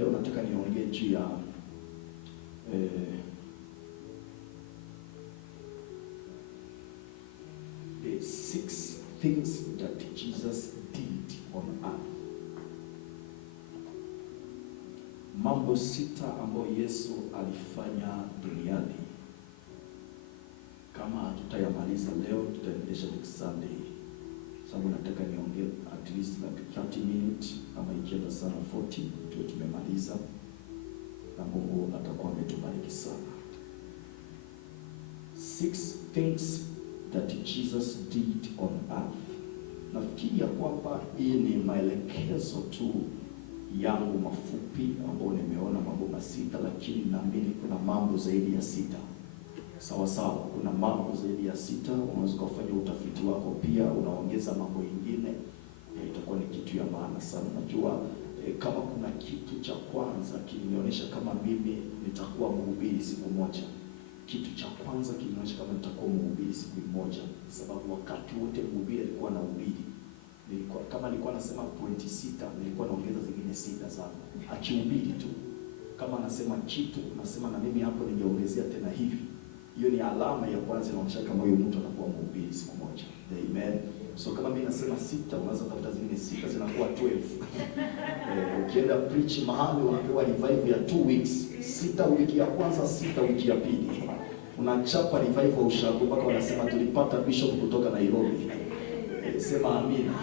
Leo nataka niongee juu ya the 6 things that Jesus did on earth. Mambo 6 ambayo Yesu alifanya duniani. Kama hatutayamaliza leo, tutaendesha next Sunday. Sababu nataka niongee at least like 30 minutes ama ikienda sana 40 tuwe tumemaliza, na Mungu atakuwa ametubariki sana. 6 things that Jesus did on earth. Nafikiri ya kwamba hii ni maelekezo tu yangu mafupi ambao nimeona mambo masita, lakini naamini kuna mambo zaidi ya 6. Sawa sawa, kuna mambo zaidi ya 6. Unaweza kufanya utafiti wako pia, unaongeza mambo mengine, itakuwa ni kitu ya maana sana. Najua kama kuna kitu cha kwanza kinionyesha kama mimi nitakuwa mhubiri siku moja. Kitu cha kwanza kinionyesha kama nitakuwa mhubiri siku moja, sababu wakati wote mhubiri alikuwa anahubiri. Nilikuwa nasema pointi 6, nilikuwa naongeza zingine 6 sana. Akihubiri tu, kama anasema kitu, nasema na mimi hapo ningeongezea tena hivi. Hiyo ni alama ya kwanza inaonyesha kama huyo mtu atakuwa mhubiri siku moja. Amen. So kama mimi nasema 6, unaweza tafuta zingine 6 zinakuwa 12. Ukienda preach mahali unapewa revival ya 2 weeks. 6 wiki ya kwanza, 6 wiki ya pili. Unachapa revival ushago mpaka wanasema tulipata bishop kutoka Nairobi. Sema amina.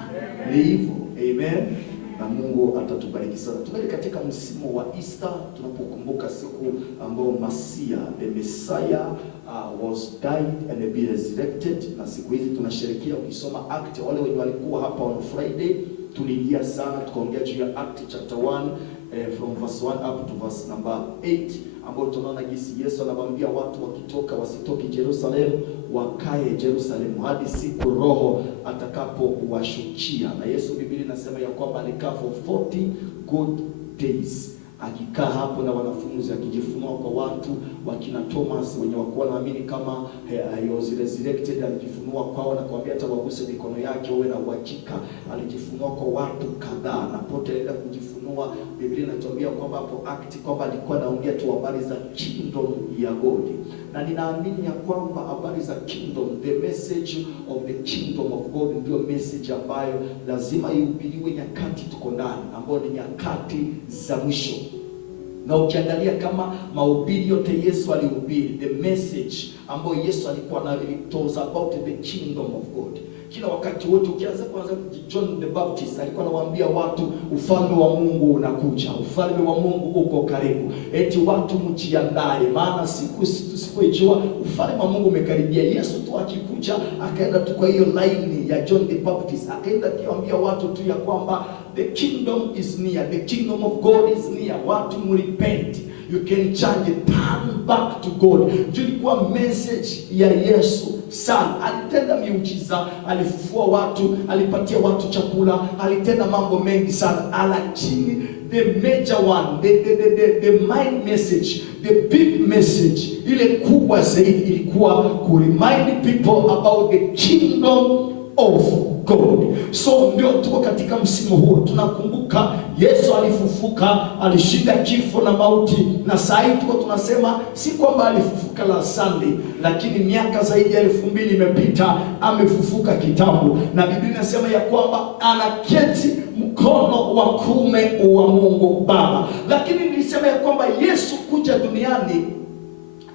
Ni hivyo. Amen. Na Mungu atatubariki sana. Tungali katika msimu wa Easter, tunapokumbuka siku ambao Masia, the Messiah was died and be resurrected. Na siku hizi tunasherehekea. Ukisoma Act, wale wenye walikuwa hapa on Friday, tuliingia sana tukaongea juu ya Act chapter 1 from verse 1 up to verse number 8, ambao tunaona jinsi Yesu anamwambia watu wakitoka wasitoki Jerusalem, wakae Jerusalem hadi siku Roho atakapowashukia. Na Yesu, Biblia inasema ya kwamba alikaa for 40 good days. Akikaa hapo na wanafunzi akijifunua kwa watu, wakina Thomas wenye wakuwa naamini kama he was resurrected, alijifunua kwao na kuambia hata waguse mikono yake wawe na uhakika. Alijifunua kwa watu kadhaa, na pote alienda kujifunua. Biblia inatuambia kwamba hapo Act kwamba alikuwa anaongea tu habari za kingdom ya God. Na ninaamini ya kwamba habari za kingdom, the message of the kingdom of God, ndio message ambayo lazima ihubiriwe nyakati tuko ndani, ambayo ni nyakati za mwisho. Na ukiangalia kama mahubiri yote Yesu alihubiri, the message ambayo Yesu alikuwa na talks about the kingdom of God. Kila wakati wote ukianza kwanza John the Baptist alikuwa anawaambia watu ufalme wa Mungu unakuja, ufalme wa Mungu uko karibu. Eti watu mjiandae, maana siku ijua ufalme wa Mungu umekaribia. Yesu tu akikuja akaenda tu kwa hiyo line ya John the Baptist, akaenda akiwaambia watu tu ya kwamba the kingdom is near, the kingdom of God is near. Watu mrepent, you can change, turn back to God. Ilikuwa message ya Yesu sana. Alitenda miujiza, alifufua watu, alipatia watu chakula, alitenda mambo mengi sana. Lakini the major one, the main message, the big message, ile kubwa zaidi ilikuwa ku remind people about the kingdom of God. So ndio tuko katika msimu huu, tunakumbuka Yesu alifufuka, alishinda kifo na mauti, na sasa hivi tuko tunasema si kwamba alifufuka la Sunday, lakini miaka zaidi ya 2000 imepita, amefufuka kitambo. Na Biblia inasema ya kwamba anaketi mkono wa kuume wa Mungu Baba. Lakini nilisema ya kwamba Yesu kuja duniani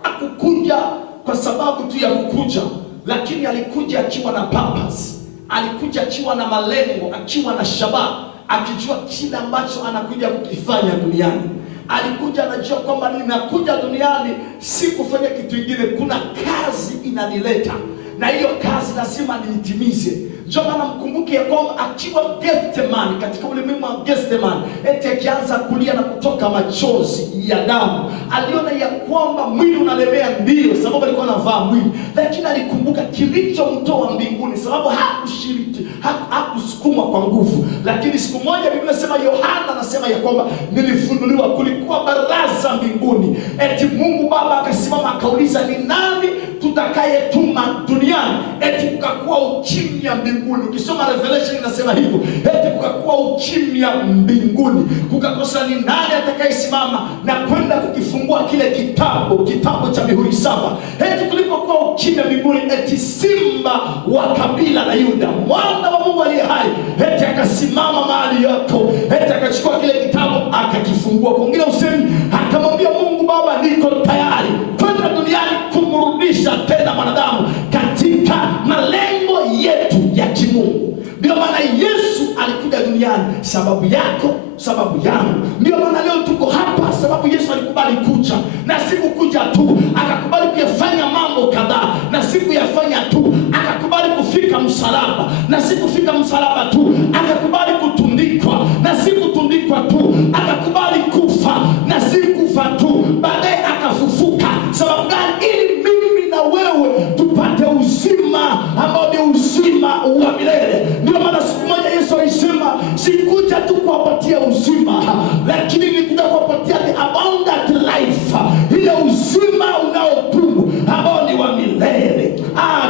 hakukuja kwa sababu tu ya kukuja, lakini alikuja akiwa na purpose. Alikuja akiwa na malengo, akiwa na shabaha, akijua kile ambacho anakuja kukifanya duniani. Alikuja anajua kwamba ninakuja duniani si kufanya kitu kingine, kuna kazi inanileta, na hiyo kazi lazima niitimize. Ndio maana mkumbuke ya kwamba akiwa Gethsemane, katika ulimwengu wa Gethsemane, eti akianza kulia na kutoka machozi ya damu, aliona ya kwamba mwili unalemea, ndio sababu alikuwa anavaa mwili, lakini alikumbuka kilichomtoa mbinguni, sababu hakushiriki, hakusukumwa kwa nguvu. Lakini siku moja Biblia inasema, Yohana anasema ya kwamba nilifunuliwa, kulikuwa baraza mbinguni, eti Mungu Baba akasimama akauliza, ni nani tutakayetuma duniani? Eti kukakuwa kukakuwa ukimya mbinguni. Ukisoma Revelation inasema hivyo, eti kukakuwa ukimya mbinguni, kukakosa ni nani atakayesimama na kwenda kukifungua kile kitabu cha mihuri 7. Eti kulipokuwa ukimya mbinguni, eti simba wa kabila la Yuda, mwana wa Mungu aliye hai, eti akasimama mahali yako, eti akachukua kile kitabu akakifungua. Kwa ngine usemi, akamwambia Mungu Baba, niko tayari kwenda duniani kumrudisha tena mwanadamu katika malengo yetu ya kimungu. Ndio maana Yesu alikuja duniani, sababu yako, sababu yangu. Ndio maana leo tuko hapa, sababu Yesu alikubali kuja, na siku kuja tu akakubali kuyafanya mambo kadhaa, na siku yafanya tu akakubali kufika msalaba, na siku fika msalaba tu akakubali kutundikwa, na siku tundikwa tu akakubali kufa, na siku kufa tu baadaye akafufuka. Sababu gani? Ili mimi na wewe tupate uzima ambao ni uzima wa milele. Ndio maana siku moja Yesu alisema, sikuja tu kuwapatia uzima, lakini nilikuja kuwapatia the abundant life, ile uzima unaodumu ambao ni wa milele.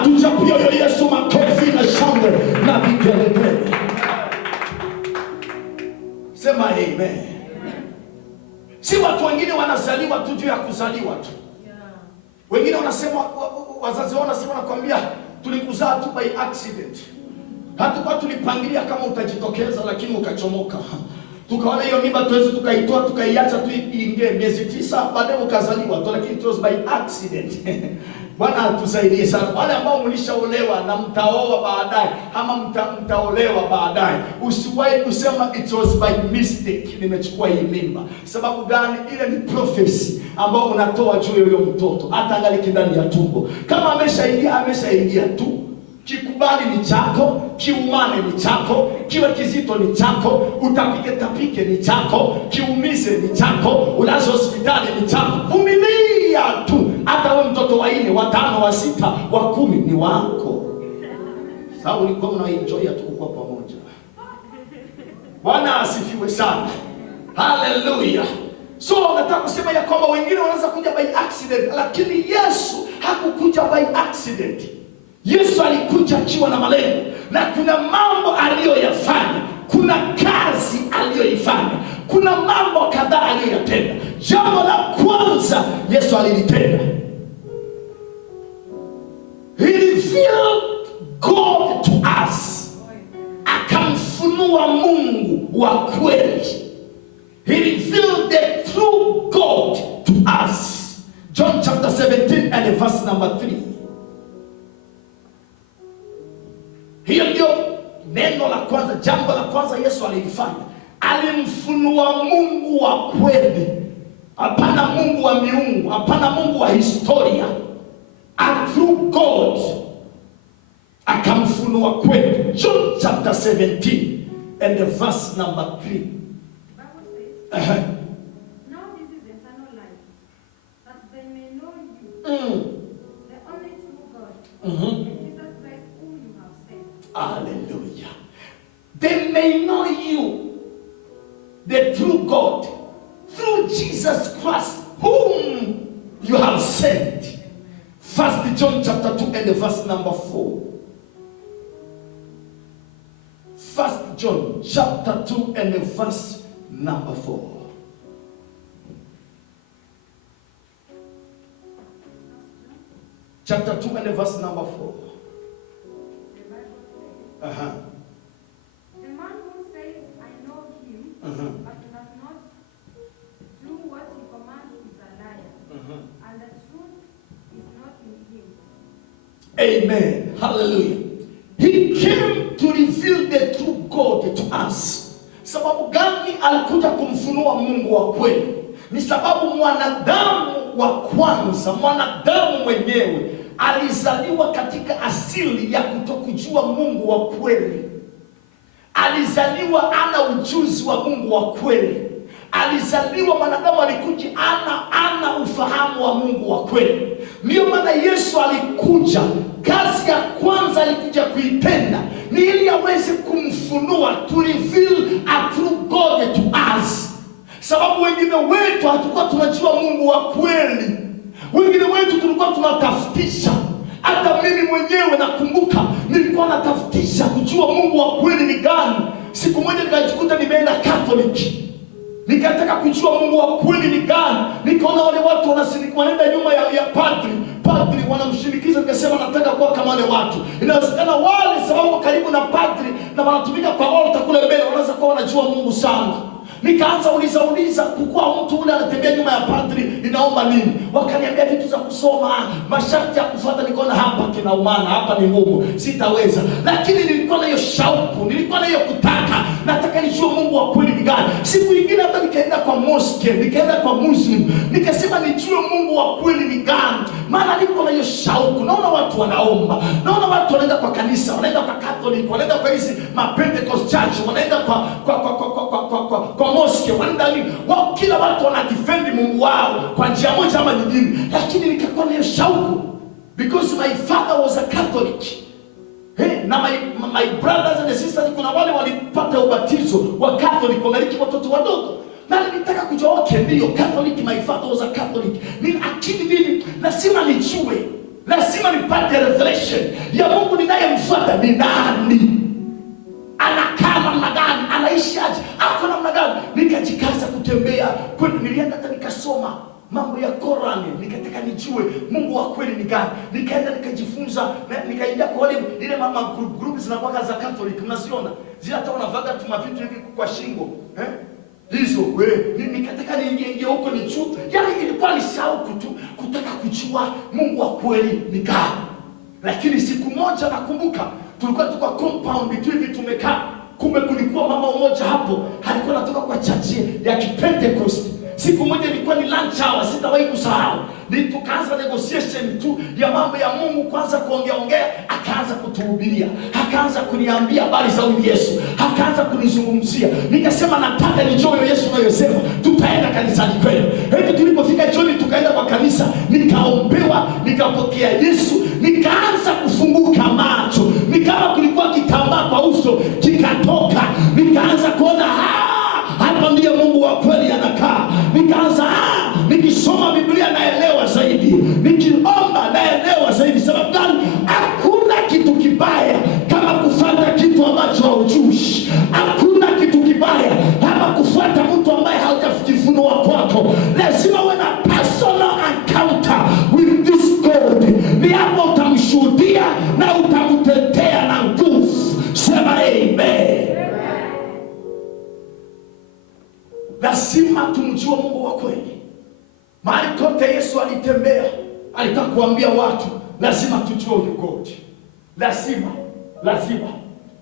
Tuchapie huyo Yesu makofi na shangwe na vigelegele. Sema amen. Si watu wengine wanazaliwa tu juu ya kuzaliwa tu. Wengine wanasema, wazazi wao wanasema, nakwambia tulikuzaa tu by accident. Hatukuwa tulipangilia kama utajitokeza, lakini ukachomoka. Tukaona hiyo mimba tuweze tukaitoa, tukaiacha tu iingie miezi 9, baadaye ukazaliwa tu, lakini it was by accident. Bwana atusaidie sana. Wale ambao mlishaolewa na mtaoa baadaye ama mtaolewa baadaye, usiwahi kusema it was by mistake nimechukua hii mimba. Sababu gani? Ile ni prophecy ambao unatoa juu ya huyo mtoto, hata angaliki ndani ya tumbo. Kama ameshaingia tu. Kikubali ni chako, kiumane ni chako, kiwe kizito ni chako, tapike ni chako, kiumize ni chako, ulazo hospitali ni chako. Vumilia tu. Hata wewe mtoto wa 4, wa 5, wa 6, wa 10 ni wako. Sababu ulikuwa unaenjoy tukukua pamoja. Bwana asifiwe sana. Hallelujah. So nataka kusema ya kwamba wengine wanaweza kuja by accident, lakini Yesu hakukuja by accident. Yesu alikuja akiwa na malengo, na kuna mambo aliyoyafanya, kuna kazi aliyoifanya, kuna mambo kadhaa aliyoyatenda. Jambo la kwanza Yesu alilitenda, he revealed God to us. Akamfunua Mungu wa kweli. He revealed the true God to us. John chapter 17 and verse number 3. Hiyo ndio neno la kwanza, jambo la kwanza Yesu alilifanya. Alimfunua Mungu wa kweli. Hapana Mungu wa miungu, hapana Mungu wa historia. A true God. Akamfunua kweli. John chapter 17 and the verse number 3. Now this is eternal life, that they may know you, the only true God, and Jesus Christ whom you have sent. Hallelujah. They may know you, the true God, through Jesus Christ whom you have sent. 1 John chapter 2 and the verse number 4. 1 John chapter 2 and the verse number 4. Chapter 2 and the verse number 4. The Bible says, the man who says, I know him, but does not do what he commands is a liar, and the truth is not in him. Amen. Hallelujah. He came to reveal the true God to us. Sababu gani alikuja kumfunua Mungu wa kweli? Ni sababu mwanadamu wa kwanza, mwanadamu mwenyewe alizaliwa katika asili ya kutokujua Mungu wa kweli. Alizaliwa ana ujuzi wa Mungu wa kweli. Alizaliwa mwanadamu alikuja ana ufahamu wa Mungu wa kweli. Ndio maana Yesu alikuja, kazi ya kwanza alikuja kuitenda ni ili aweze kumfunua, to reveal a true God to us. Sababu wengine wetu hatukuwa tunajua Mungu wa kweli. Wengine wetu tulikuwa tunatafutisha. Hata mimi mwenyewe nakumbuka nilikuwa natafutisha kujua Mungu wa kweli ni gani. Siku moja nikajikuta nimeenda Catholic, nikataka kujua Mungu wa kweli ni gani. Nikaona wale watu wanaenda nyuma ya padri wanamshinikiza, nikasema nataka kuwa kama wale watu. Inawezekana wale sababu karibu na padri na wanatumika kwa altar kule mbele, wanaweza kuwa wanajua Mungu sana. Nikaanza uliza kukua mtu ule anatembea nyuma ya padri inaomba nini. Wakaniambia vitu za kusoma, masharti ya kufuata. Nikaona hapa kinaumana, hapa ni ngumu, sitaweza. Lakini nilikuwa na hiyo shauku, nilikuwa na hiyo kutaka, nataka nijue Mungu wa kweli ni gani. Siku nyingine hata nikaenda kwa mosque, nikaenda kwa Muslim, nikasema nijue Mungu wa kweli ni gani. Maana niko na hiyo shauku. Naona watu wanaomba, naona watu wanaenda kwa kanisa, wanaenda kwa Catholic, wanaenda kwa hizi Pentecost church, wanaenda kwa mosque, wanaenda wao, kila watu wanadefend Mungu wao kwa njia moja ama nyingine. Lakini nikakuwa na hiyo shauku because my father was a Catholic. Na my brothers and sisters, kuna wale walipata ubatizo wa Catholic wangaliki watoto wadogo. Na nilitaka kujua, okay, ndio Catholic, my father was a Catholic. Akili mimi lazima nijue, lazima nipate revelation ya Mungu ninayemfuata ni nani, anakaa namna gani, anaishi aje, ako namna gani. Nikajikaza kutembea kweli, nilienda hata nikasoma mambo ya Qur'ani, nikataka nijue Mungu wa kweli ni gani. Nikaenda nikajifunza, nikaingia kwa wale ile mama group zinakuwa za Catholic, mnaziona zile hata wanavaga tu mavitu hivi kwa shingo hizo. Nikataka niingie huko nijue. Yaani ilikuwa ni shauku tu kutaka kujua Mungu wa kweli ni gani. Lakini siku moja nakumbuka tulikuwa tuko compound tu hivi tumekaa, kumbe kulikuwa mama mmoja hapo alikuwa anatoka kwa church ya Pentecost. Siku moja ilikuwa ni lunch hour, sitawahi kusahau. Tukaanza negotiation tu ya mambo ya Mungu, kwanza kuongea, akaanza kutuhubiria, akaanza kuniambia habari za huyu Yesu, akaanza kunizungumzia. Nikasema nataka nijue Yesu unayosema, tutaenda kanisani kwenu. Hebu tulipofika jioni tukaenda kwa kanisa, nikaombewa, nikapokea Yesu, nikaanza kufunguka macho. Nikama kulikuwa kitambaa kwa uso kikatoka, nikaanza kuona hapa ndiye Mungu wa kweli anakaa. Nikaanza nikisoma Biblia naelewa zaidi, nikiomba naelewa zaidi. Sababu gani? Hakuna kitu kibaya kama kufuata kitu ambacho haujui. Hakuna kitu kibaya kama kufuata mtu ambaye haujajifunua kwako. Lazima uwe na personal encounter with this God. Ni hapo utamshuhudia na utamtetea na nguvu. Sema amen. Lazima tumjue Mungu wa kweli. Mahali kote Yesu alitembea, alitaka kuambia watu lazima tujue huyu God. Lazima.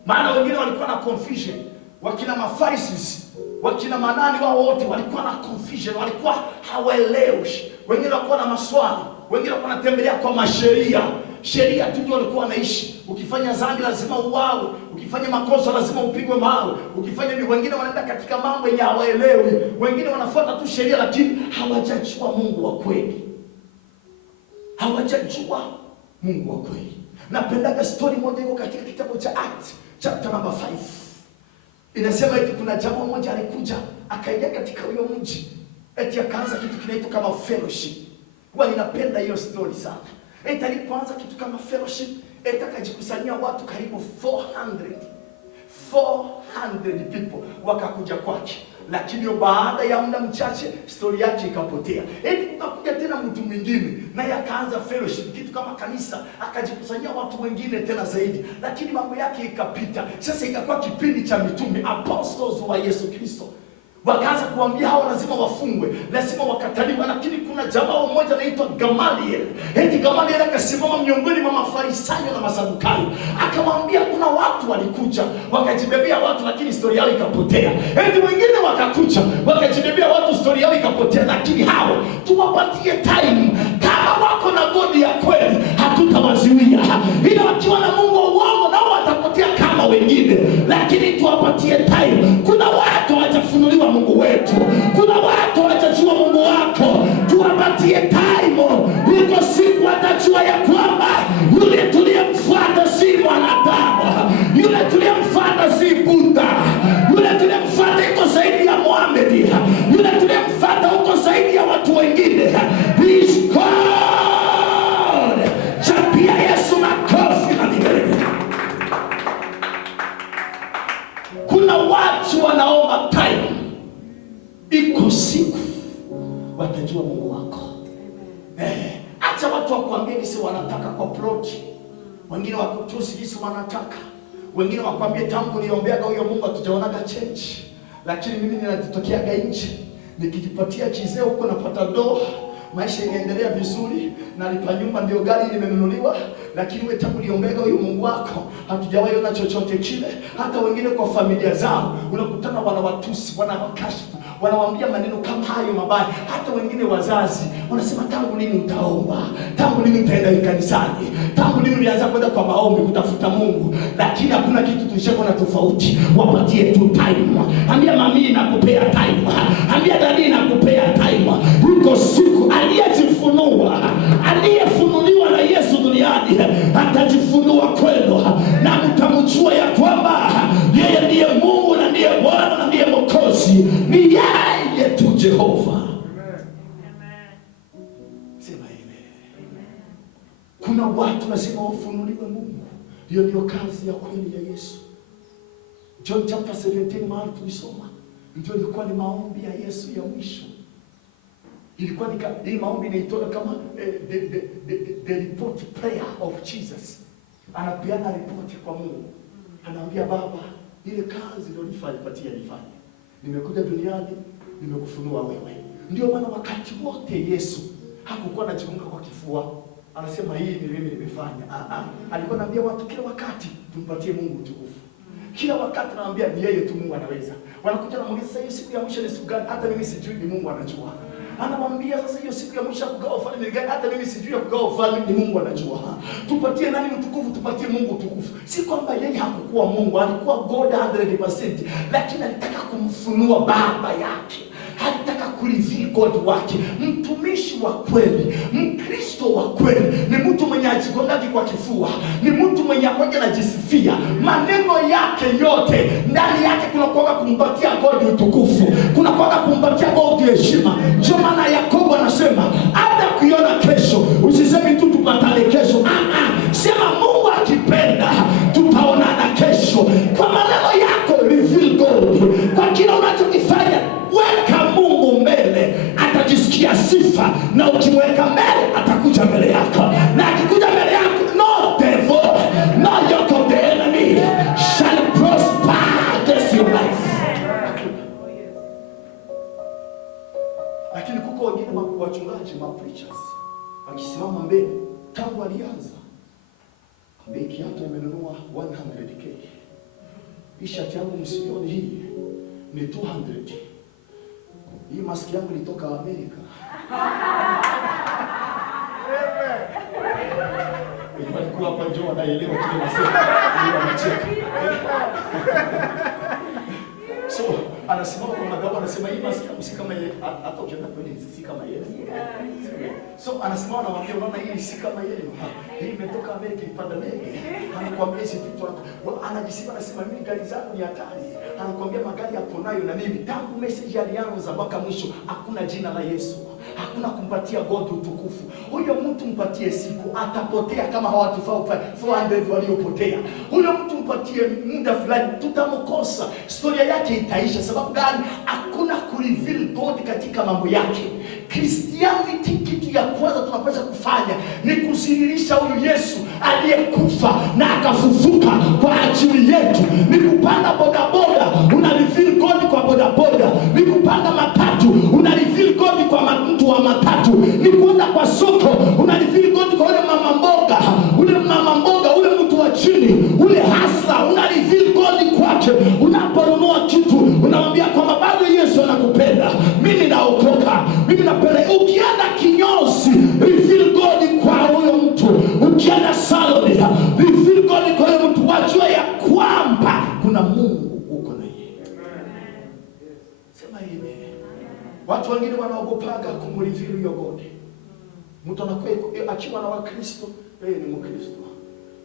Maana wengine walikuwa na confusion. Wakina Mapharisees, wakina manani, wao wote walikuwa na confusion, walikuwa hawaelewi. Wengine walikuwa na maswali, wengine walikuwa wanatembelea kwa sheria tu ndio walikuwa wanaishi. Ukifanya dhambi lazima uawe, ukifanya makosa lazima upigwe mawe, ukifanya ni. Wengine wanaenda katika mambo yenye hawaelewi, wengine wanafuata tu sheria, lakini hawajajua Mungu wa kweli. Napendaga story moja iko katika kitabu cha Acts chapter number 5. Inasema eti kuna jamaa mmoja alikuja, akaingia katika huyo mji, eti akaanza kitu kinaitwa kama fellowship. Huwa ninapenda hiyo story sana. Eti alipoanza kitu kama fellowship, eti akajikusanyia watu karibu 400 people wakakuja kwake. Lakini baada ya muda mchache story yake ikapotea. Eti kukakuja tena mtu mwingine naye akaanza fellowship, kitu kama kanisa, akajikusanyia watu wengine tena zaidi, lakini mambo yake ikapita. Sasa ikakuwa kipindi cha mitume, apostles wa Yesu Kristo. Wakaanza kuambia hao lazima wafungwe, lazima wakataliwa. Lakini kuna jamaa mmoja anaitwa Gamaliel. Eti Gamaliel akasimama miongoni mwa Mafarisayo na Masadukayo, akamwambia kuna watu walikuja wakajibebea watu, lakini historia yao ikapotea. Eti wengine wakakuja wakajibebea watu, historia yao ikapotea. Lakini hao tuwapatie time, kama wako na God ya kweli hatutawazuia, ila wakiwa na Mungu wa uongo nao watapotea kama wengine. Lakini tuwapatie time. Kuna watu hawajafunuliwa Mungu wetu, kuna watu hawajajua Mungu wako. Tuwapatie time, iko siku watajua ya kwamba yule tuliyemfuata si mwanadamu, yule tuliyemfuata si Buddha, yule tuliyemfuata iko zaidi ya Muhammad, yule tuliyemfuata uko zaidi ya watu wengine. He is God. watajua Mungu wako. Acha watu wakwambie kisi wanataka kwa ploti. Wengine wakutusi kisi wanataka. Wengine wakwambie tangu niombeaga huyo Mungu hatujaonaga change. Lakini mimi ninajitokeaga nje. Nikijipatia chizeo huko napata ndoa. Maisha inaendelea vizuri, nalipa nyumba, ndio gari limenunuliwa. Lakini wewe tangu niombeaga huyo Mungu wako hatujawahi ona chochote kile. Hata wengine kwa familia zao unakutana wanawatusi, wanawakashifu, wanawaambia maneno kama hayo mabaya. Hata wengine wazazi wanasema tangu lini utaomba? Tangu lini utaenda kanisani? Tangu lini ulianza kwenda kwa maombi kutafuta Mungu? Lakini hakuna kitu tulishaona tofauti. Wapatie tu time. Ambia mami nakupea time. Ambia dadi nakupea time. Huko siku aliyefunuliwa na Yesu duniani atajifunua kwenu, na mtamjua ya kwamba yeye ndiye Mungu na ndiye Bwana na ndiye Mwokozi. Ni yeye tu Jehova. Amen. Sema amen. Kuna watu lazima wafunuliwe Mungu. Hiyo ndio kazi ya kweli ya Yesu. John chapter 17 mahali tulisoma, ndio ilikuwa ni maombi ya Yesu ya mwisho. Ilikuwa ni maombi inaitoka kama the report prayer of Jesus. Anapeana ripoti kwa Mungu. Anaambia Baba, ile kazi ndio nifanye. Nimekuja duniani, nimekufunua wewe. Ndio maana wakati wote Yesu hakukuwa anajigonga kwa kifua. Anasema hii ni mimi nimefanya. Alikuwa anaambia watu kila wakati tumpatie Mungu utukufu. Kila wakati anaambia ni yeye tu Mungu anaweza. Wanakuja na muuliza hiyo siku ya mwisho ni siku gani? Hata mimi sijui, ni Mungu anajua. Anamwambia sasa hiyo siku ya mwisho kugawa ufalme ni gani? Hata mimi sijui ya kugawa ufalme, ni Mungu anajua. Tupatie nani utukufu? Tupatie Mungu utukufu. Si kwamba yeye hakukuwa Mungu, alikuwa God 100%, lakini alitaka kumfunua Baba yake. Alitaka kureveal God wake. Mtumishi wa kweli, Mkristo wa kweli ni mtu mwenye ajigongaki kwa kifua, ni mtu mwenye akoje anajisifia. Maneno yake yote ndani yake kuna kwa kumpatia God utukufu, kuna kwa kumpatia God heshima. Ndio maana Yakobo anasema hata kuiona kesho, usiseme tu tupatane kesho. Sema Mungu akipenda tutaonana kesho. Kwa maneno yako reveal God. Kwa kila unachokifanya weka Mungu mbele, atajisikia sifa, na ukimweka mbele atakuja mbele yako. Na akikuja mbele yako, no devil, no yoke of the enemy shall prosper against your life. Lakini kuko wengine wachungaji, preachers, akisimama mbele tangu alianza, beki yake imenunua 100k. T-shirt yangu msioni hii ni 200. Hii maski yangu ilitoka Amerika. Ilikuwa hapa njoo anaelewa kile nasema. Ndio anacheka. So, anasimama kwa madhabahu anasema hii maski yangu si kama yeye, hata ukienda kwenye si kama yeye. So, anasimama na mwambie unaona hii si kama yeye. Hii imetoka Amerika ipanda ndege. Anakuambia hizi vitu anajisifa, anasema mimi gari zangu ni hatari. Anakuambia magari hapo nayo na mimi. Tangu message alianza mpaka mwisho hakuna jina la Yesu. Hakuna kumpatia God utukufu. Huyo mtu mpatie siku atapotea kama hawatu 400 waliopotea. Huyo mtu mpatie muda fulani tutamkosa. Historia yake itaisha. Sababu gani? Hakuna kureveal God katika mambo yake. Christianity kitu ya kwanza tunapaswa kufanya ni kusirisha huyu Yesu aliyekufa na akafufuka kwa ajili yetu. Ni kupanda bodaboda, una reveal God kwa bodaboda. Ni kupanda matatu, una reveal God kwa mtu wa matatu. Ni kwenda kwa soko, una reveal God kwa ule mama mboga, ule mtu wa chini, ule hasa, una reveal God kwake. Unaponunua kitu, unamwambia kwamba bado Yesu anakupenda. Mimi naokoka, mimi napenda. Ukienda kinyozi, reveal God kwa huyo mtu. Ukienda salon, reveal God kwa huyo mtu. Wajua ya kwamba kuna Mungu uko na yeye. Sema amen. Watu wengine wanaogopaga kumreveal hiyo God. Mtu anakuwa akiwa na Wakristo, yeye ni Mkristo.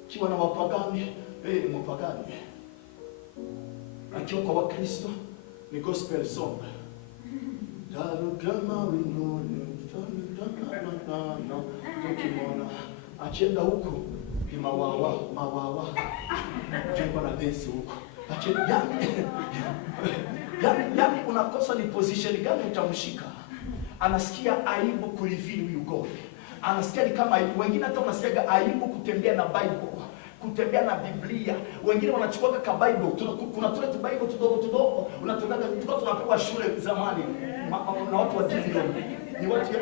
Akiwa na wapagani, yeye ni mpagani. Akiwa kwa Wakristo ni gospel song. Tukimona achenda huko ni mawawa. Cheko na dance huko. Yani unakosa ni position gani utamshika. anasikia aibu kureveal huyu God. Anasikia ni kama aibu. Wengine hata wanasikia aibu kutembea na Bible, kutembea na Biblia. Wengine wanachukua ka Bible, kuna tule tu Bible tudogo unatoka tunapewa shule zamani na watu wa dini. Ni watu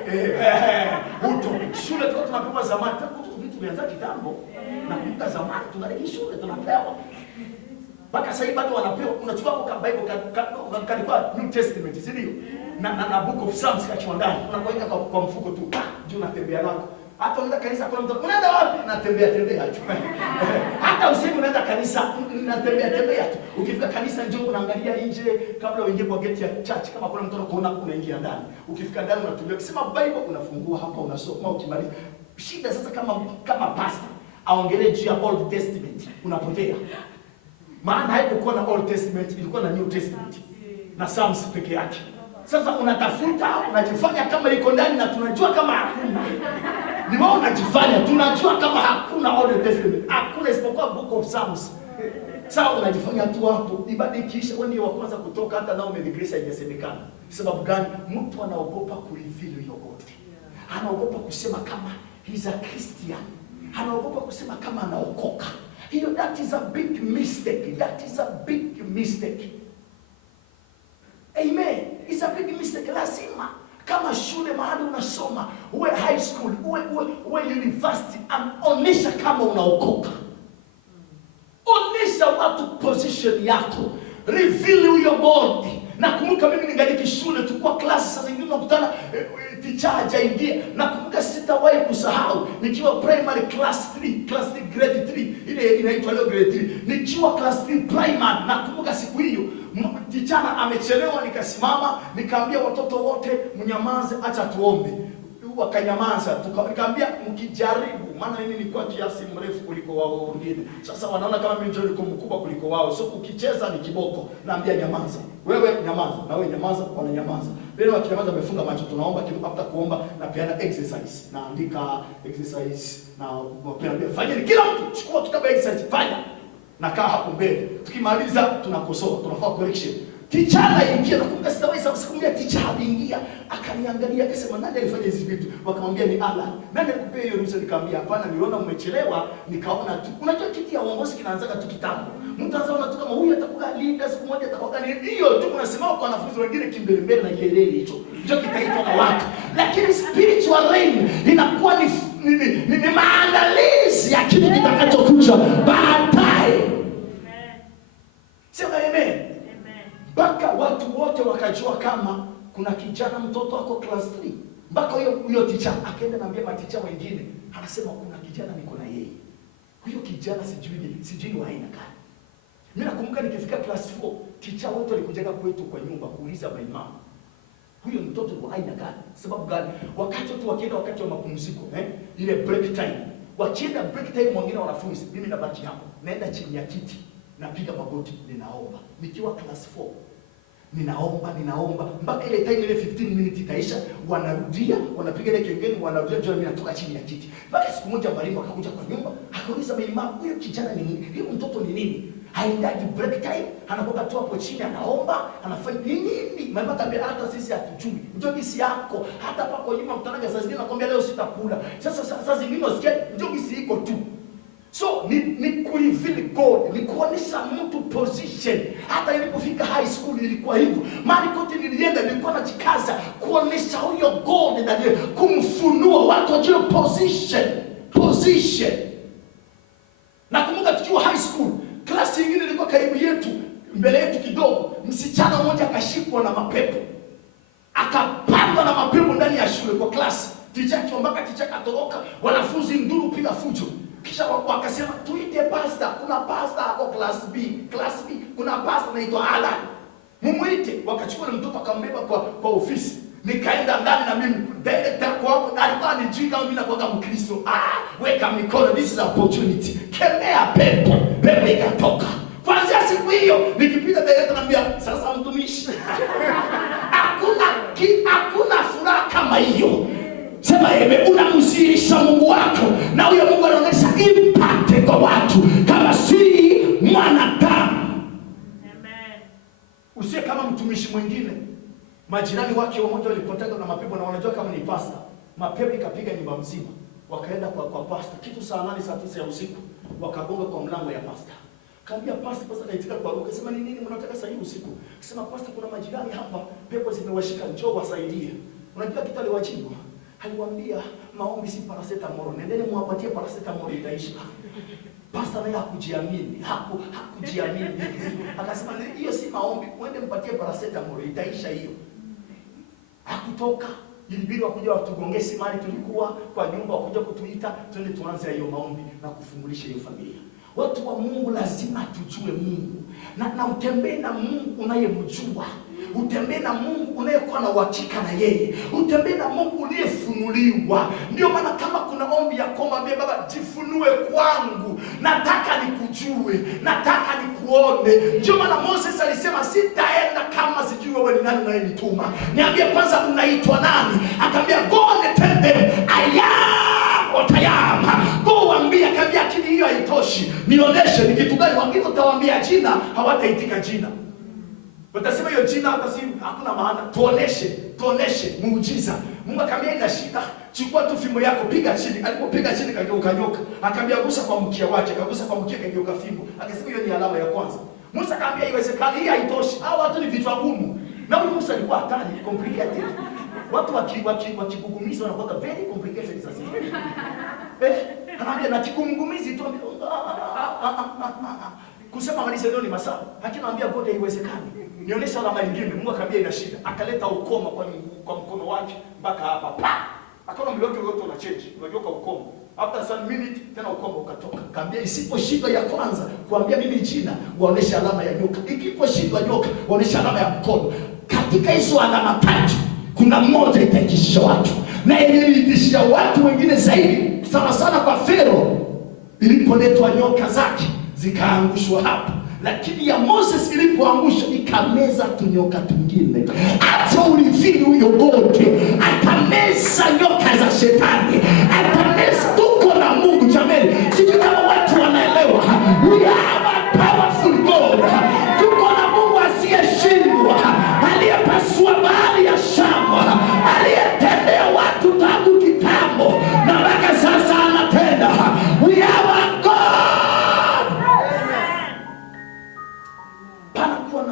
shule tunapewa zamani. Vitu vyanza kitambo na kumbuka zamani tunaliki shule tunapewa. Mpaka sasa hivi bado wanapewa. Unachukua kwa Bible kalikuwa New Testament, si ndio? Na Book of Psalms kachwa ndani. Unapoenda kwa mfuko tu, juu unatembea nako. Hata unaenda kanisa kwa mtu, unaenda wapi? Natembea tu. Hata useme unaenda kanisa, natembea tu. Ukifika kanisa njoo unaangalia nje kabla uingie kwa gate ya church, kama kuna mtu anakuona unaingia ndani. Ukifika ndani unatulia. Ukisema Bible unafungua hapa unasoma ukimaliza. Shida sasa kama pastor aongelee juu ya Old Testament, unapotea. Maana haikuwa na Old Testament, ilikuwa na New Testament. Na Psalms peke yake. Sasa unatafuta, unajifanya kama iko ndani na tunajua kama hakuna. Ni wao unajifanya, tunajua kama hakuna Old Testament. Hakuna isipokuwa Book of Psalms. Sasa unajifanya tu hapo, ibada ikiisha wewe ndio wa kwanza kutoka, hata nao umedegresa haijasemekana. Sababu gani? Mtu anaogopa kureveal hiyo God. Anaogopa kusema kama he's a Christian. Anaogopa kusema kama anaokoka. That is a big mistake. That is a big mistake. Amen. It's a big mistake. Lazima kama shule mahali unasoma, uwe high school, uwe university, onesha kama unaokoka. Onesha watu position yako. Reveal your God. Na kumbuka mimi ningali shule tukua class sasa nyingine tunakutana teacher hajaingia. Na kumbuka sitawahi kusahau nikiwa primary class 3 grade 3 ile inaitwa leo grade 3. Nikiwa class 3 primary na kumbuka siku hiyo teacher amechelewa, nikasimama nikaambia watoto wote mnyamaze, acha tuombe. Wakanyamaza, nikamwambia mkijaribu, maana mimi nilikuwa kiasi mrefu kuliko wao wengine. Sasa wanaona kama mimi ndio niko mkubwa kuliko wao. So ukicheza ni kiboko. Naambia nyamaza. Wewe nyamaza, na wewe nyamaza, wananyamaza. Leo wakinyamaza wamefunga macho, tunaomba hata kuomba na peana exercise. Naandika exercise na wapeana fanya kila mtu chukua kitabu exercise fanya. Nakaa hapo mbele. Tukimaliza tunakosoa, tunafanya correction. Teacher anaingia na kumbe sitaweza sikumwambia teacher aliingia, akaniangalia akasema nani alifanya hizi vitu? Wakamwambia ni Allah. Nani alikupea hiyo ruhusa? Nikamwambia hapana, niliona mmechelewa, nikaona tu. Unajua kiti ya uongozi kinaanza tu kitambo. Mtu anaanza tu kama huyu atakuwa leader siku moja atakuwa ni hiyo tu unasema kwa wanafunzi wengine kimbele na kelele hicho. Ndio kitaitwa na watu. Lakini spiritual reign inakuwa ni maandalizi ya kitu kitakachokuja baadaye. Sema amen. Mpaka watu wote wakajua kama kuna kijana mtoto wako class 3. Mpaka huyo teacher akaenda naambia maticha wengine, anasema kuna kijana niko na yeye. Huyo kijana sijui ni wa aina gani. Mimi nakumbuka nikifika class 4, teacher wote walikuja kwetu kwa nyumba kuuliza mama, huyo mtoto ni wa aina gani? Sababu gani? Wakati watu wakienda wakati wa mapumziko, ile break time. Wakienda break time wengine wanafunzi, mimi nabaki hapo. Naenda chini ya kiti. Napiga magoti, ninaomba. Nikiwa class 4, ninaomba mpaka ile time ile 15 minutes itaisha, wanarudia, wanapiga ile kengele, wanarudia, ndio mimi natoka chini ya kiti. Mpaka siku moja mwalimu akakuja kwa nyumba, akauliza mama, huyo kijana ni nini? Huyo mtoto ni nini? Haendaji break time, anapoka tu hapo chini anaomba, anafanya nini? Mama akamwambia hata sisi hatujui. Ndio gisi yako. Hata pako nyuma mtanaga saa zingine nakwambia leo sitakula. Sasa saa zingine usikie ndio gisi iko tu. So ni kureveal God, ni kuonesha mtu position. Hata ilipofika high school ilikuwa hivyo. Mali kote nilienda nilikuwa najikaza kuonesha huyo God na kumfunua watu wajue position. Na kumbuka tukiwa high school, class nyingine ilikuwa karibu yetu, mbele yetu kidogo, msichana mmoja akashikwa na mapepo. Akapandwa na mapepo ndani ya shule kwa class. Teacher mpaka teacher katoroka, wanafunzi nduru piga fujo. Kisha wakasema tuite pastor, kuna pastor hapo class B, kuna pastor anaitwa Alan. Mumuite, wakachukua mtoto akambeba kwa ofisi. Nikaenda ndani na mimi director kwa alikuwa anijui kama mimi nakuwa Mkristo. Weka mikono, this is opportunity. Kemea pepo ikatoka. Kwanza siku hiyo nikipita director anambia sasa mtumishi. Hakuna furaha kama hiyo. Sema unamsirisha Mungu wako na huyo Mungu anaonyesha impact kwa watu kama si mwanadamu. Amen. Usiwe kama mtumishi mwingine. Majirani wake mmoja walipotaka na mapepo na wanajua kama ni pasta. Mapepo ikapiga nyumba mzima. Wakaenda kwa pasta. Kitu saa 8 saa 9 ya usiku wakagonga kwa mlango ya pasta. Kaambia pasta kaitika kwa lugha. Sema ni nini mnataka saa hii usiku? Akasema pasta, kuna majirani hapa, pepo zimewashika, njoo wasaidie. Unajua kitu aliwajibu? Aliwaambia maombi si paracetamol. Nendeni muwapatie paracetamol itaisha. Pasta naye hakujiamini. Akasema hiyo si maombi, mwende mpatie paracetamol itaisha hiyo. Hakutoka. Ilibidi wakuja watugongesi mali tulikuwa kwa nyumba, wakuja kutuita twende tuanze hiyo maombi na kufungulisha hiyo familia. Watu wa Mungu lazima tujue Mungu. Na utembee na Mungu unayemjua. Utembee na Mungu unayekuwa na uhakika na yeye. Utembee na Mungu uliyefunuliwa. Ndio maana kama kuna ombi ya kuomba, Baba jifunue kwangu. Nataka nikujue. Nataka nikuone. Ndio maana Moses alisema sitaenda kama sijui wewe ni nani unayenituma. Niambie kwanza unaitwa nani? Akamwambia go and tell them I am what I am. Go waambie, akamwambia akili hiyo haitoshi. Nionyeshe ni kitu gani wangine utawaambia jina, hawataitika jina. Watasema hiyo jina hata si hakuna maana. Tuoneshe muujiza. Mungu akamwambia ina shida, chukua tu fimbo yako piga chini. Alipopiga chini kageuka nyoka. Akamwambia gusa kwa mkia wake, kagusa kwa mkia kageuka fimbo. Akasema hiyo ni alama ya kwanza. Musa akamwambia iwezekani hii haitoshi. Hao watu ni vichwa ngumu. Na huyu Musa alikuwa hatari, complicated. Watu wakigugumiza wanakuwa very complicated sasa. Anaambia na kigugumizi tu kusema maliza leo ni masaa. Lakini anaambia God haiwezekani. Nionyesha alama nyingine. Mungu akamwambia ina shida. Akaleta ukoma kwa mkono wake mpaka hapa. Pa! Akaona mlio wote unachange. Unageuka ukoma. After some minute tena ukoma ukatoka. Akamwambia isiposhindwa ya kwanza kuambia mimi jina, waonesha alama ya nyoka. Ikiposhindwa nyoka, waonesha alama ya mkono. Katika hizo alama tatu kuna mmoja itaikisha watu. Na yenye ilitishia watu wengine zaidi. Sana kwa Farao ilipoletwa nyoka zake zikaangushwa hapo. Lakini ya Moses ilipoangushwa ikameza tunyoka tungine. Hata ulivini huyo bote atameza nyoka za shetani. Atameza. Tuko na Mungu jamani. Sijui kama watu wanaelewa. We have a powerful God. Tuko na Mungu asiyeshindwa, aliyepasua bahari ya Shamu, aliyetendea watu tangu kitambo na mpaka sasa anatenda. We have a God. Panakuwa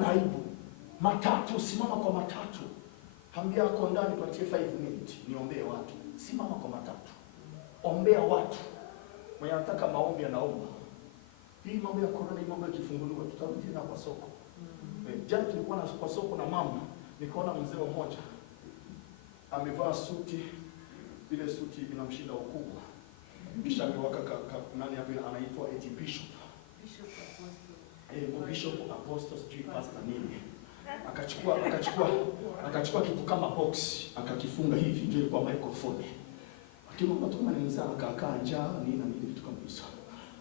na aibu. Matatu, simama kwa matatu. Ambia yako ndani patie 5 minutes niombee watu. Simama kwa matatu. Ombea watu. Mwenye anataka maombi anaomba. Hii mambo ya corona, hii mambo yakifunguliwa tutarudi na kwa soko. Jana tulikuwa na kwa soko na mama, nikaona mzee mmoja amevaa suti, ile suti inamshinda ukubwa. Kisha amewaka nani hapa anaitwa eti bishop. Bishop Apostle Street Pastor nini. Akachukua kitu kama box, akakifunga hivi ndio kwa microphone. Lakini watu kama ni mzee akakaa njaa nini na nini vitu kama hizo.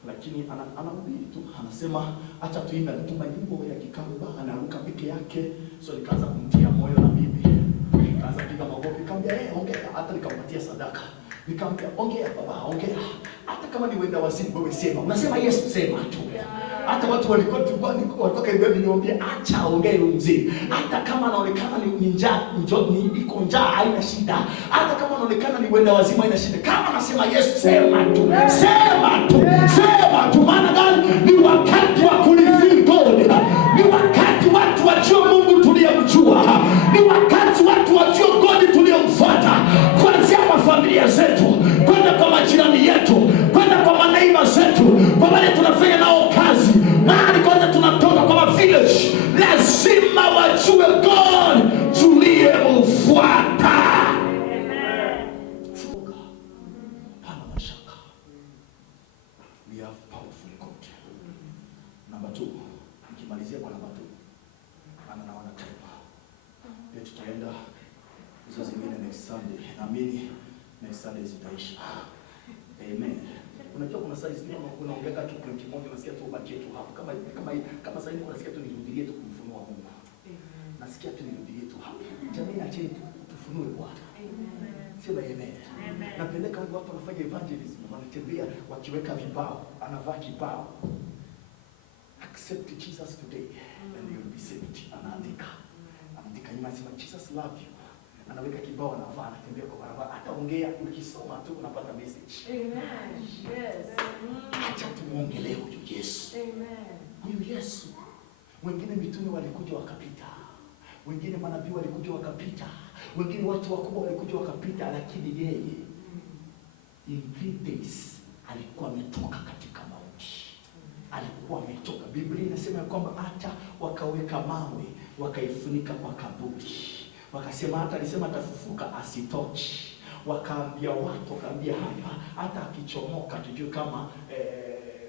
Lakini anahubiri tu, anasema acha tuimbe, anatuma nyimbo ya Kikamba, anaruka peke yake. So nikaanza kumtia moyo na bibi. Nikaanza piga makofi, nikamwambia ongea, hata nikampatia sadaka. Nikamwambia ongea baba, ongea. Hata kama ni wenda wazimu wewe sema. Unasema Yesu sema tu. Hata watu walikuwa karibia niombe acha ongee mzee. Hata kama anaonekana ni njaa, iko njaa haina shida. Hata kama anaonekana ni wenda wazimu haina shida. Kama anasema Yesu sema tu. Sema tu. Sema tu. Maana gani? Ni wakati wa kulifeel God. Ni wakati watu wajue Mungu tuliyemjua. Ni wakati watu wajue God tuliyemfuata. Kuanzia kwa familia zetu, kwenda kwa majirani yetu, kwenda kwa maneiba zetu, kwa wale tunafanya nao kazi, mahali kote tunatoka kwa village, lazima wajue God tuliyemfuata. Funga. Hana mashaka. We have powerful God. Number 2. Nikimalizia kwa number 2. Naona tena. Leo tutaenda hizo zingine next Sunday. Naamini next Sunday zitaisha. Amen. Unajua kuna size nyingi unaongea kitu kwa kimoja unasikia tu ubaki tu hapo. Kama sasa hivi unasikia tu nirudilie tu kumfunua Mungu. Nasikia tu nirudilie tu hapo. Jamii acheni tufunue Bwana. Amen. Sema amen. Napendeka watu wanafanya evangelism, wanatembea wakiweka vibao, anavaa kibao. Accept Jesus today and you will be saved. Anaandika. anaandika nyuma anasema Jesus love you. Anaweka kibao anavaa anatembea kwa barabara. Hata ongea ukisoma tu unapata message. Amen. Yes. Acha tumuongelee huyu Yesu. Amen. Huyu Yesu. Wengine mitume walikuja wakapita. Wengine manabii walikuja wakapita. Wengine watu wakubwa walikuja wakapita, lakini yeye in 3 days alikuwa ametoka katika mauti. Alikuwa ametoka. Biblia inasema kwamba hata wakaweka mawe, wakaifunika kwa kaburi. Wakasema hata alisema atafufuka asitochi. Wakaambia watu, wakaambia hata akichomoka tujue kama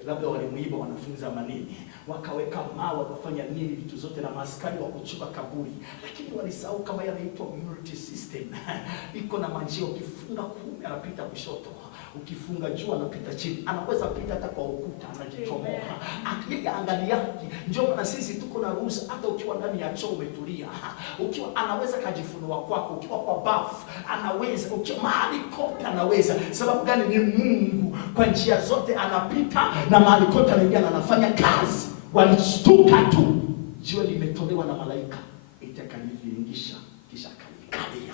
labda walimuiba wanafunza manini. Wakaweka mawe, wakafanya nini vitu zote na maaskari wa kuchukua kaburi. Lakini walisahau kama yanaitwa multi system. Iko na manjia, ukifunga 10 anapita kushoto. Ukifunga juu anapita chini. Anaweza pita hata kwa ukuta anajichomoa. Akija angalia yake. Ndio maana sisi tuko na ruhusa hata ukiwa ndani ya choo umetulia. Ukiwa anaweza kajifunua kwako, ukiwa kwa bafu anaweza, ukiwa mahali kote anaweza. Sababu gani? Ni Mungu. Kwa njia zote anapita na mahali kote anaingia na anafanya kazi. Walishtuka tu. Jiwe limetolewa na malaika. Itakaliviingisha kisha kalikalia.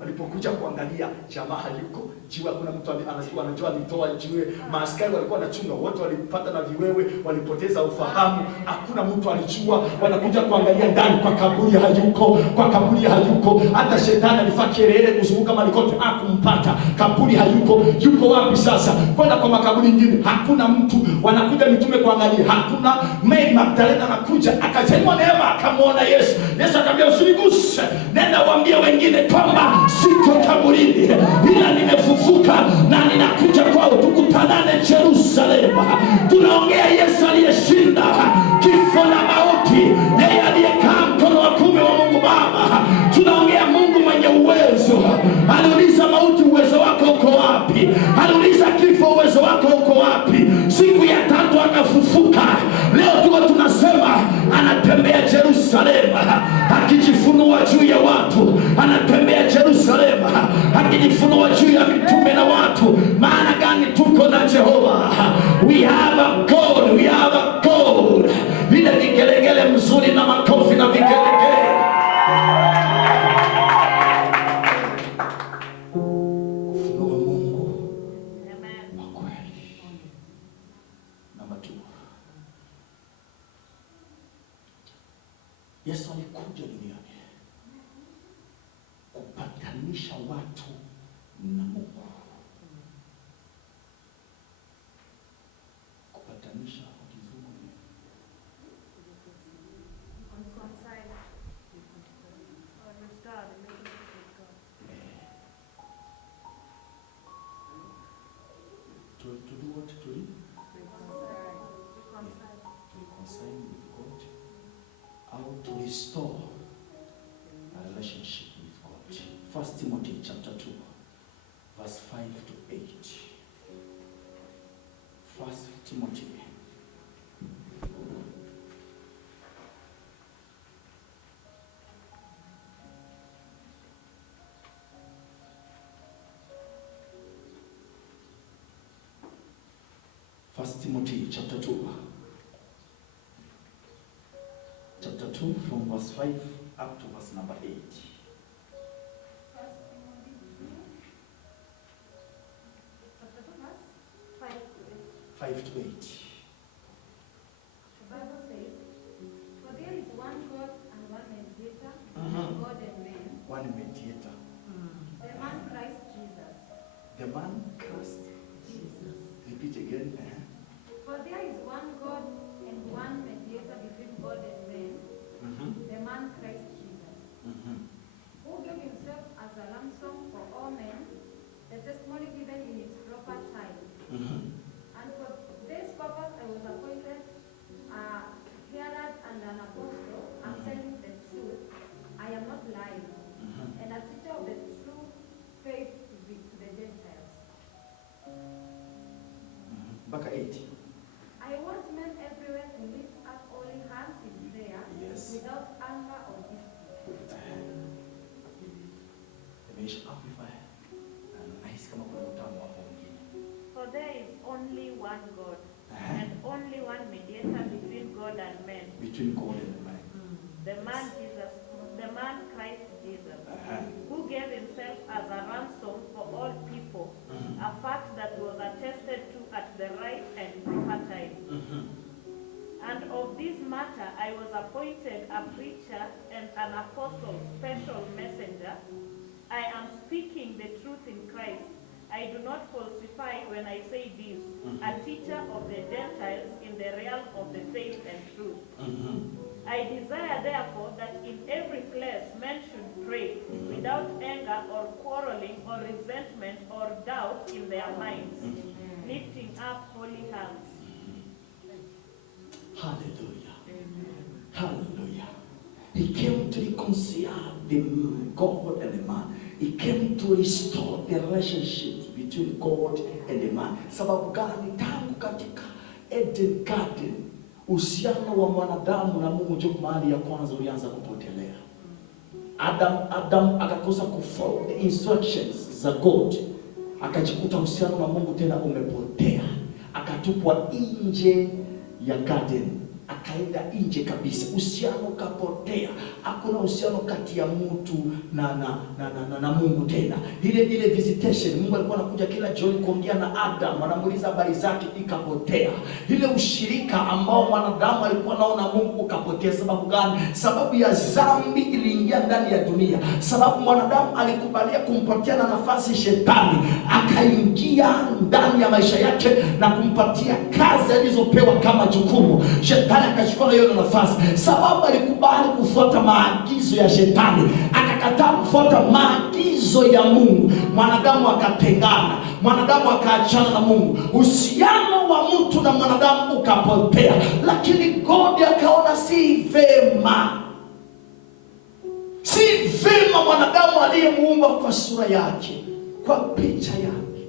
Walipokuja kuangalia jamaa hayuko, jiwe kuna mtu anajua alitoa jiwe. Maaskari walikuwa wanachunga, wote walipata na viwewe, walipoteza ufahamu. Hakuna mtu alijua. Wanakuja kuangalia ndani, kwa kaburi hayuko, kwa kaburi hayuko. Hata shetani alifanya kelele kuzunguka malikote hakumpata. Kaburi hayuko. Yuko wapi sasa? Kwenda kwa makaburi mengine hakuna mtu. Wanakuja mitume kuangalia, hakuna. Mary Magdalena anakuja, akasema neema, akamwona Yesu. Yesu akamwambia usiniguse, nenda waambie wengine kwamba siko kaburini ila nimefufuka na ninakuja kwao, tukutanane Yerusalemu. Tunaongea Yesu aliyeshinda kifo na mauti, yeye aliyekaa mkono wa kuume wa Mungu Baba. Tunaongea Mungu mwenye uwezo. Aliuliza mauti, uwezo wako uko wapi? Aliuliza kifo, uwezo wako uko wapi? Siku ya 3 akafufuka. Leo tuko tunasema anatembea Yerusalemu akijifunua juu ya watu. Anatembea Yerusalemu akijifunua juu ya mitume na watu. Maana gani? Tuko na Jehova. We have a God, we have a God. Vile vigelegele mzuri na makofi na vigelegele. Ufunuo wa Mungu. Amen. Wa kweli. Namba 2. Yesu alikuja duniani kupatanisha watu na Mungu. Kupatanisha kwa kizungu ni reconcile or restore the relationship with God. To do what? To Reconcile with God. How to restore a relationship with God. 1 Timothy chapter 2, verse 5 to 8. 1 Timothy. First Timothy chapter 2. Chapter 2 from verse 5 up to verse number 8. 5 to 8. The Bible says, for there is one God and one mediator between God and men. One mediator. The man Christ Jesus. The man Christ Jesus. Repeat again. For there is one God and one mediator between God and men. The man Christ Jesus. Who gave himself as a ransom for all men, the testimony given in its proper time. And for this purpose I was appointed a herald and an apostle. I'm telling the truth. I am not lying. And a teacher of the true faith to the Gentiles. Back 8. I want men everywhere to lift up holy hands in prayer. Yes. Without anger or dispute. Amplify. Nice kama kuna utamu hapo mwingine. For there is only one God, and only one mediator between God and men. Between God and man. The man man Christ Jesus, who gave himself as a ransom for all people, a fact that was attested to at the right and proper time. And of this matter I was appointed a preacher and an apostle, special messenger. I am speaking the truth in Christ. I do not falsify when I say this, a teacher of the Gentiles in the realm of the faith and truth. I desire therefore that in every place men should pray without anger or quarreling or resentment or doubt in their minds, lifting up holy hands. Hallelujah. Hallelujah. He came to reconcile the God and the man. He came to restore the relationships between God and the man. Sababu gani? Tangu katika Eden Garden, uhusiano wa mwanadamu na Mungu ndio mahali ya kwanza ulianza kupotelea. Adam akakosa kufollow the instructions za God. Akajikuta uhusiano na Mungu tena umepotea. Akatupwa nje ya garden. Akaenda nje kabisa, uhusiano kapotea. Hakuna uhusiano kati ya mtu na Mungu tena. Ile visitation, Mungu alikuwa anakuja kila jioni kuongea na Adam, anamuuliza habari zake, ikapotea. Ile ushirika ambao mwanadamu alikuwa naona Mungu ukapotea. Sababu gani? Sababu ya dhambi iliingia ndani ya dunia. Sababu mwanadamu alikubalia kumpatia na nafasi shetani, akaingia ndani ya maisha yake na kumpatia kazi alizopewa kama jukumu. Shetani akachukua hiyo nafasi. Sababu alikubali kufuata maagizo ya shetani, akakataa kufuata maagizo ya Mungu. Mwanadamu akatengana, mwanadamu akaachana na Mungu. Uhusiano wa mtu na mwanadamu ukapotea. Lakini God akaona si vema mwanadamu aliyemuumba kwa sura yake, kwa picha yake,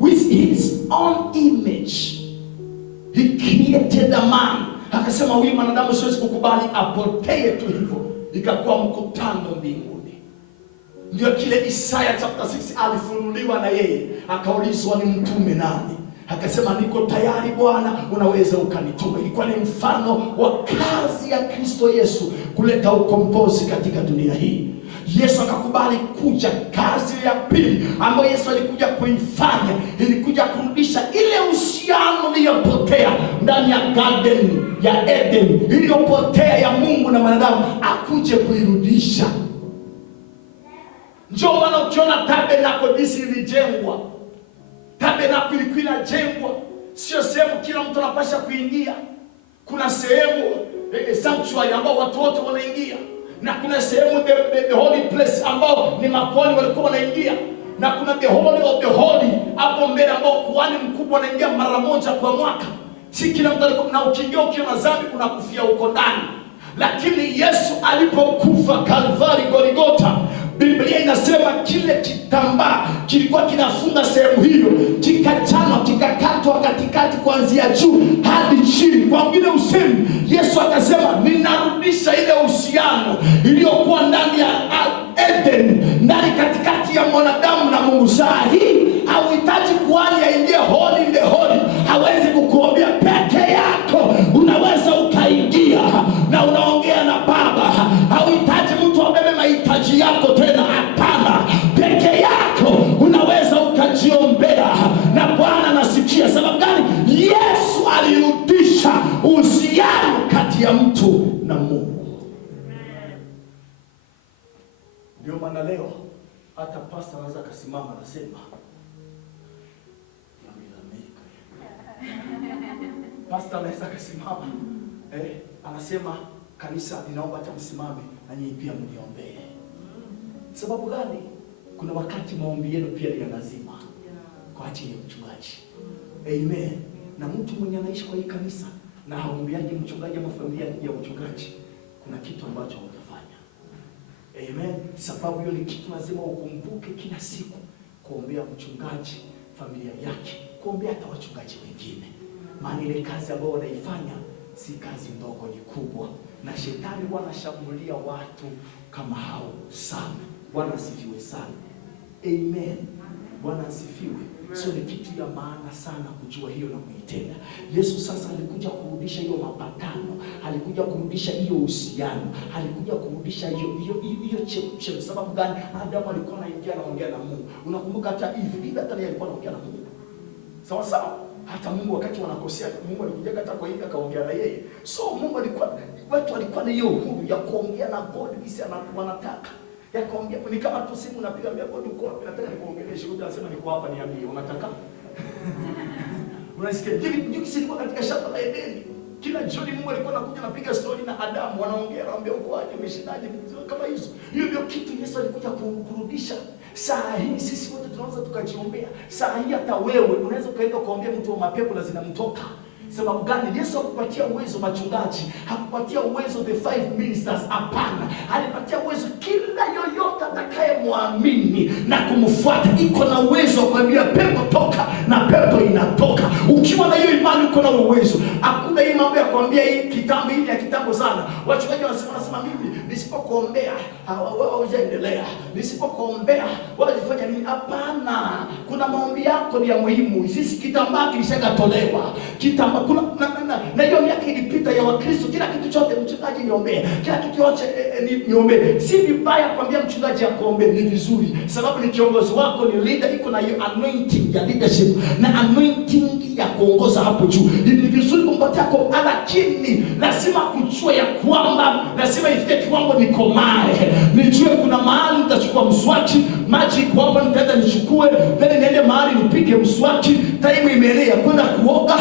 with his own image. He created a man. Akasema huyu mwanadamu siwezi kukubali apotee tu hivyo. Ikakuwa mkutano mbinguni. Ndio kile Isaya chapter 6 alifunuliwa na yeye. Akaulizwa ni mtume nani? Akasema niko tayari Bwana, unaweza ukanituma. Ilikuwa ni mfano wa kazi ya Kristo Yesu kuleta ukombozi katika dunia hii. Yesu akakubali kuja. Kazi ya pili ambayo Yesu alikuja kuifanya, ilikuja kurudisha ile uhusiano iliyopotea ndani ya garden ya Eden, iliyopotea ya Mungu na mwanadamu, akuje kuirudisha. Ndio maana ukiona tabernacle jinsi ilijengwa. Tabernacle ilikuwa inajengwa, sio sehemu kila mtu anapasha kuingia. Kuna sehemu sanctuary ambao watu wote wanaingia, na kuna sehemu the holy place ambao ni makuhani walikuwa wanaingia, na kuna the holy of the holy hapo mbele ambao kuhani mkubwa anaingia mara moja kwa mwaka. Si kila mtu alikuwa, na ukiingia ukiwa na dhambi unakufia huko ndani. Lakini Yesu alipokufa Kalvari, Golgotha, Biblia inasema kile kitambaa kilikuwa kinafunga sehemu hiyo, kikachanwa, kikakatwa katikati kuanzia juu hadi chini. Kwa ngine usemi, Yesu akasema ninarudisha ile uhusiano iliyokuwa ndani ya Eden, ndani katikati ya mwanadamu na Mungu. Saa hii hauhitaji kuhani aingie holy in the holy. Hawezi kukuombea peke yako, unaweza ukaingia na unaongea na Baba. Hauhitaji mtu abebe mahitaji yako tena, hapana. Peke yako unaweza ukajiombea na Bwana anasikia. Sababu gani? Yesu alirudisha uhusiano kati ya mtu na Mungu. Ndio maana leo hata pastor anaweza kusimama na sema pastor anaweza kusimama anasema kanisa ninaomba hata msimame na nyinyi pia mniombee. Sababu gani? Kuna wakati maombi yenu pia ni lazima kwa ajili ya mchungaji. Amen. Na mtu mwenye anaishi kwa hii kanisa na haombiaje mchungaji ama familia ya mchungaji, kuna kitu ambacho utafanya. Amen. Sababu hiyo ni kitu lazima ukumbuke kila siku, kuombea mchungaji, familia yake, kuombea hata wachungaji wengine. Maana ile kazi ambayo wanaifanya si kazi ndogo, ni kubwa. Na shetani wanashambulia watu kama hao sana. Bwana asifiwe sana. Amen. Bwana asifiwe. So ni kitu ya maana sana kujua hiyo na kuitenda. Yesu sasa alikuja kurudisha hiyo mapatano, alikuja kurudisha hiyo uhusiano, alikuja kurudisha hiyo chemchemi. Sababu gani? Adamu alikuwa anaongea na Mungu. Unakumbuka hata hivi hata yeye alikuwa anaongea na Mungu. Sawa sawa. Hata Mungu wakati wanakosea, Mungu alikuja hata kwa hivi akaongea na yeye. So Mungu watu walikuwa na hiyo uhuru ya kuongea na God kisi wanataka. Ya kuongea ni kama tu simu unapiga mbia God uko wapi, nataka nikuongeleshe, wewe unasema niko hapa, niambie unataka. Unasikia ndio kisi ilikuwa katika shamba la Edeni. Kila jioni Mungu alikuwa anakuja anapiga story na Adamu, wanaongea, anaambia uko wapi, umeshindaje, kama hizo. Hiyo ndio kitu Yesu alikuja kurudisha. Saa hii sisi wote tunaweza tukajiombea. Saa hii hata wewe unaweza kaenda kuombea mtu wa mapepo na zinamtoka. Sababu gani? Yesu hakupatia uwezo machungaji, hakupatia uwezo the 5 ministers, hapana. Alipatia uwezo kila yoyote atakayemwamini na kumfuata. Iko na uwezo kuambia pepo toka na pepo inatoka. Ukiwa na hiyo imani uko na uwezo. Hakuna hii mambo ya kuambia hii kitambo hii ya kitambo sana. Wachungaji wanasema mimi nisipokuombea wewe hujaendelea. Nisipokuombea wewe unafanya nini? Hapana. Kuna maombi yako ni ya muhimu. Sisi kitambaa kilishagatolewa. Kitambaa kuna na hiyo miaka ilipita ya Wakristo, kila kitu chote mchungaji niombee, kila kitu chote niombee. Si vibaya kwambia mchungaji akuombe, ni vizuri, sababu ni kiongozi wako, ni leader, iko na hiyo anointing ya leadership na anointing ya kuongoza hapo juu. Ni vizuri kumpatia kwa, lakini lazima kujua ya kwamba lazima ifike kiwango nikomae. Nijue kuna mahali nitachukua mswaki, maji kwa hapa nitaenda nichukue, then niende mahali nipige mswaki, time imelea kwenda kuoga.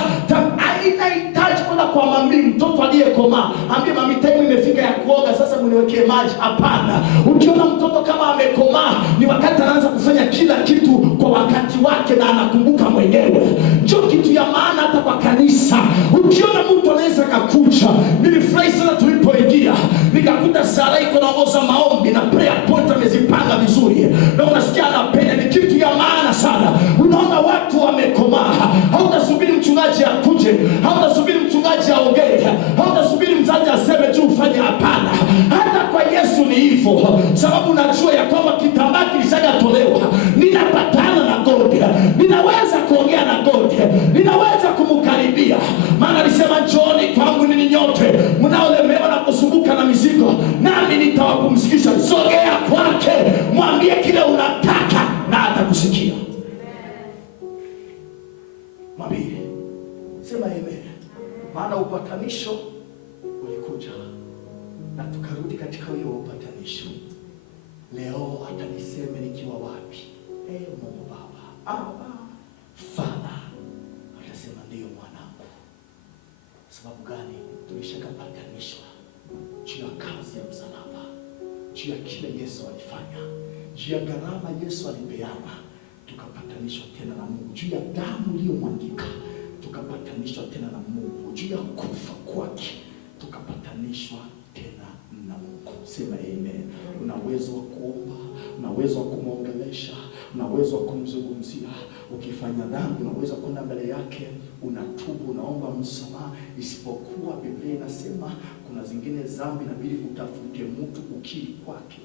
Inahitaji kwenda kwa mami mtoto aliyekomaa, ambie mami time imefika ya kuoga, sasa mniwekee maji. Hapana. Ukiona mtoto kama amekomaa, ni wakati anaanza kufanya kila kitu kwa wakati wake na anakumbuka mwenyewe. Ndio kitu ya maana hata kwa kanisa. Ukiona mtu anaweza kakucha, nilifurahi sana tulipoingia nikakuta Sara iko naongoza maombi na prayer point amezipanga vizuri, na unasikia anapenda. Ni kitu ya maana sana. Unaona watu wamekomaa. Hautasubiri mchungaji akuje, hautasubiri mchungaji aongee, hautasubiri mzazi aseme tu ufanye. Hapana. Hata kwa Yesu ni hivyo, sababu najua ya kwamba kitambaa kilishagatolewa. Ninapatana na God, ninaweza kuongea na God, ninaweza kumkaribia. Maana alisema njooni kwangu ninyi nyote mnaolemewa na kusumbuka na mizigo, nami nitawapumzisha. Sogea kwake, mwambie kile unataka na atakusikia. Mwambie, sema amen. Maana upatanisho ulikuja na tukarudi katika hiyo upatanisho. Leo hata niseme nikiwa wapi, Mungu Baba, Father, atasema ndio mwanangu. Sababu gani? Tulishakapatanishwa juu ya kazi ya msalaba, juu ya kile Yesu alifanya, juu ya gharama Yesu alipeana, tukapatanishwa tena na Mungu. Juu ya damu iliyomwagika, tukapatanishwa tena na Mungu. Juu ya kufa kwake, tukapatanishwa tena na Mungu. Sema amen. Una uwezo wa kuomba, una uwezo wa kumwongelesha, una uwezo wa kumzungumzia. Ukifanya dhambi unaweza kwenda mbele yake, unatubu, unaomba msamaha. Isipokuwa Biblia inasema kuna zingine dhambi inabidi utafute mtu ukiri kwake.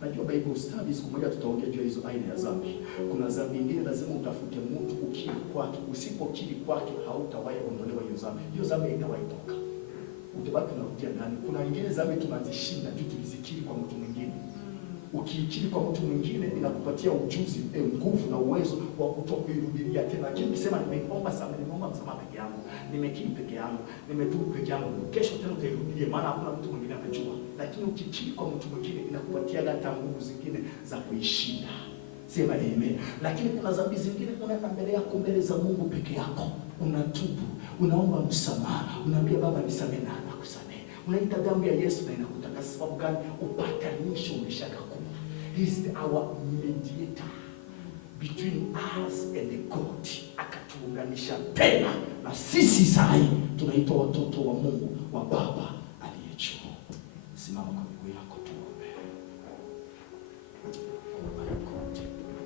Najua Bible studies siku moja tutaongea juu hizo aina ya dhambi. Kuna dhambi nyingine lazima utafute mtu ukiri kwake. Usipokiri kwake hautawahi kuondolewa hiyo dhambi. Hiyo dhambi haitawahi toka. Utabaki unarudia ndani. Kuna nyingine dhambi tunazishinda tu tulizikiri kwa mtu mwingine. Ukiikiri kwa mtu mwingine inakupatia ujuzi, nguvu na uwezo wa kutokuirudia tena. Lakini ukisema nimeomba msamaha peke yangu, nimekiri peke yangu, nimetubu peke yangu, kesho tena utairudie, maana hakuna mtu mwingine anajua. Lakini ukikiri kwa mtu mwingine inakupatia hata nguvu zingine za kuishinda. Sema amen. Lakini kuna dhambi zingine unaenda mbele yako, mbele za Mungu peke yako, unatubu, unaomba msamaha, unaambia Baba nisamehe na nakusamehe. Unaita damu ya Yesu na inakutakasa. Sababu gani? Upatanisho umeshakakuwa. He is our mediator between us and God. Akatuunganisha tena na sisi. Sasa tunaitwa watoto wa Mungu, wa Baba aliye juu. Simama kwa miguu yako.